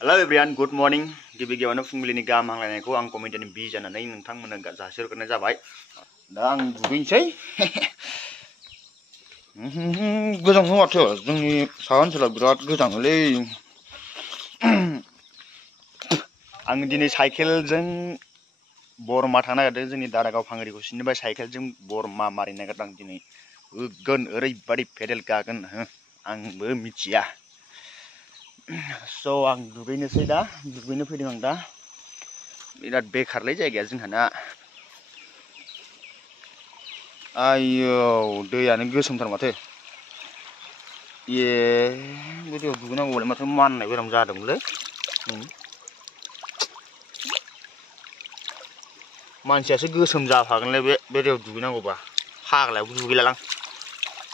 Hello everyone, good morning. गिबि गिबियावनो फुंबिलिनि गाहाम हामलायनायखौ आं कमेन्टनि बि जानानै नोंथांमोननो जासिहरग्रोनाय जाबाय। दा आं दुगैनोसै। गोजाङो माथो जोंनि साहा ओनसोलाव बिराद गोजाङोलै। आं दिनै साइकेलजों बरमा थांनो नागिरदों। जोंनि दारागाव फांग्रिखौ सिन्थिबाय साइकेलजों बरमा मारिनो नागिरदों आं दिनै। होगोन ओरैबादि पेडेल गागोन आंबो मिथिया। स' आं दुगैनोसै दा, दुगैनो फैदों आं दा। बिराद बेखारलै जायगाया जोंहाना। आयौ दैयानो गोसोमथार माथो। बे दैयाव दुगैनांगौबालाय माथो माननाय बेराम जादोंमोनलै। मानसियासो गोसोम जाफागोनलै बे दैयाव दुगैनांगौबा। फाग्लायाबो दुगैलालां।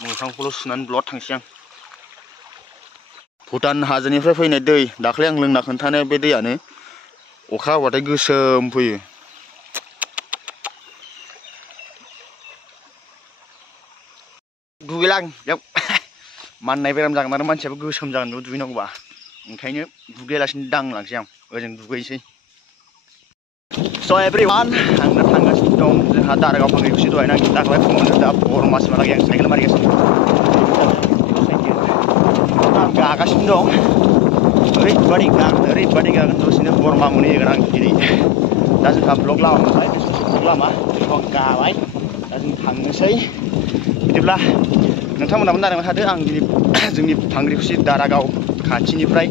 मोखांखौल' सुनानै ब्लद थांसै आं। भुटान हाजोनिफ्राय फैनाय दै, दाख्लै आं लोंना खोन्थानाय बे दैयानो अखा हाबाथाय गोसोम फैयो। दुगैला आं बेयाव माननाय बेराम जागोन आरो मानसियाबो गोसोम जागोन बेयाव दुगैनांगौबा। ओंखायनो दुगैयालासिनो दांलांसै आं, ओजों दुगैसै। स' एभ्रिवान, आं दा थांगासिनो दं जोंहा दारागाव फांग्रिखौसो दहायनो आं खिन्थाखाबाय फुङावनो। दा बरमासिमहालागै आं साइकेल मारिगासिनो। आं गागासिनो दं। ओरैबादि गागोन दसेनो बरमा मोनहैगोन आं दिनै। दा जोंहा ब्लक लामा मोनबाय, बे ससे ब्लक लामा बेखौ आं गाबाय। दा जों थांनोसै। बिदिब्ला नोंथांमोनाबो नायलांबाय थादो। आं दिनै जोंनि फांग्रिखुसि दारागाव खाथिनिफ्राय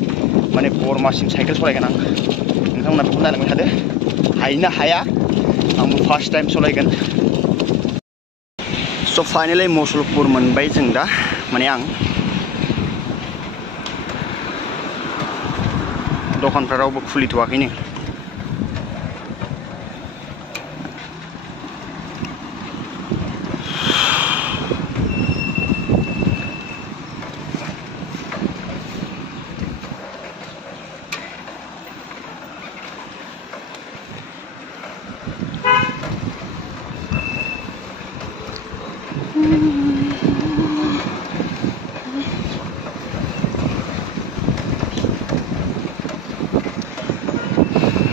माने बरमासिम साइकेल सलायगोन आं। नोंथांमोना बेखौ नायलांबाय थादो। हायोना हाया आंबो फार्स्ट टाइम सलायगोन। स' फाइनालि मुसलपुर मोनबाय जों दा, माने आं। दखानफ्रा रावबो खुलिथ'वाखैनो।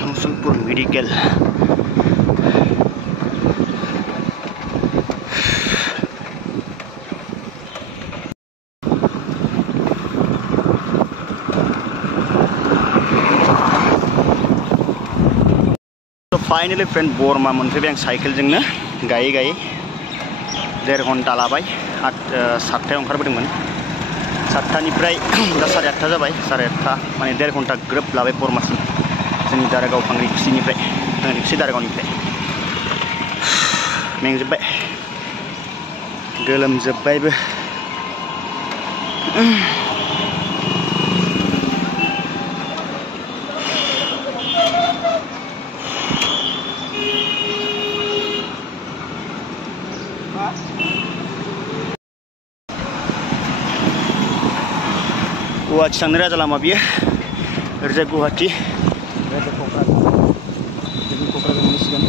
मुसलपुर मेडिकेल। फाइनालि फ्रेन्ड बरमा मोनफैबाय आं साइकेलजोंनो गायै गायै। 1.5 घन्टा लाबाय। 7टायाव ओंखारबोदोंमोन। 7टानिफ्राय दा 8:30 जाबाय। 8:30 माने 1.5 घन्टा ग्रोब लाबाय बरमासिम। जोंनि दारागाव फांग्रिखुसिनिफ्राय, फांग्रिखुसि दारागावनिफ्राय। मेंजोब्बाय, गोलोमजोब्बायबो। गुवाहाटि थांनो राजा लामा बियो। ओरैजाय गुवाहाटि, ओरैजाय क'क्राझार। जों क'क्राझार मोनहैसिगोन।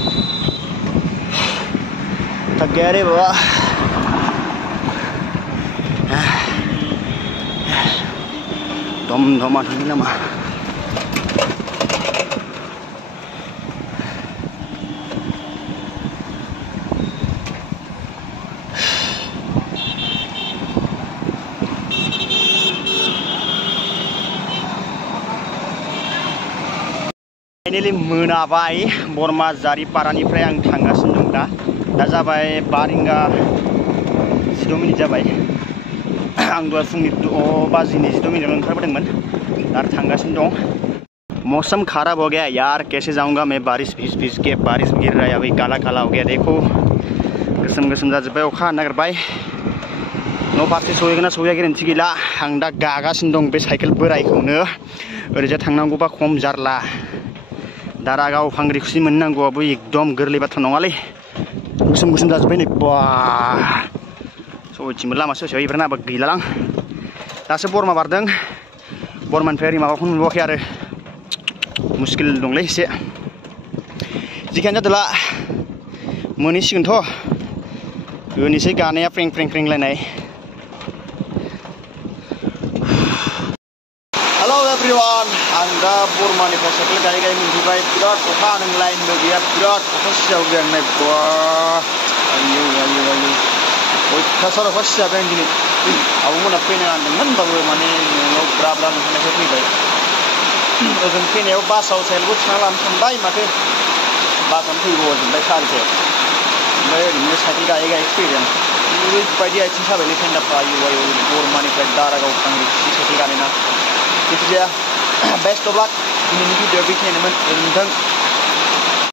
थक गया रे बाबा। दम दमा थांनि लामा। फाइनालि मोनाबाय। बरमा जारिपारानिफ्राय आं थांगासिनो दं दा जाबाय 5 रिंगा 12 मिनिट जाबाय। आं दहाय फुंनि 6:22 ओंखारबोदोंमोन। आरो थांगासिनो दं। मौसम खराब हो गया यार, कैसे जाऊंगा मैं, बारिश भीज के बारिश गिर रहा है। अभी काला काला हो गया देखो, गोसोम गोसोम जाजोब्बाय, अखा हानो नागिरबाय। न' फारसे सहैगोन ना सहैया गेरेन्थि गैला। आं दा गागासिनो दं बे साइकेल बोरायखौनो। ओरैजाय थांनांगौबा खम जारला। दारागाव फांग्रिखुसि मोननांगौआबो एकदम गोरलै बाथ्रा नङालै। गोसोम गोसोम जाजोब्बाय नै बा। सबायथिंबो लामा ससेयाव एब्रानाबा गैलालां। दासो बरमा बारदों। बरमानिफ्राय ओरै माबाखौ नुबावाखै आरो। मुस्किल दंलै एसे। जिखियानो जादोला मोनहैसिगोनथ'। होनोसै गानाया फ्रें फ्रें फ्रेंलायनाय। हेलो एवरीवन, आं दा बरमानिफ्राय साइकेल गायै गायै मोनफैबाय बिराद अखा नों लाइनबो गैया बिराद अखा सिजाबोबाय आं नाय बा आयौ आयौ आयौ अयथासार अखा सिजाबाय आं दिनै आब'मोना फैनो नांदोंमोन होनबाबो माने न'आव ब्रा ब्रा नुनायखाय फैबाय ओजों फैनायाव बासाव साइकेलखौ थिखांना लानो सानबाय माथो बासानो फैबावजोबबाय सारिथायाव ओमफ्राय ओरैनो साइकेल गायै गायै फैबाय आं ओरैबायदि आथिं साबायलै फेन्दाफ्रा आयौ आयौ बरमानिफ्राय दारागाव थांनोसै साइकेल गानायना जिखिजाया बेस्ट अफ लाक दिनैनि भिडिअ बेखिनियानोमोन गोजोन्थों।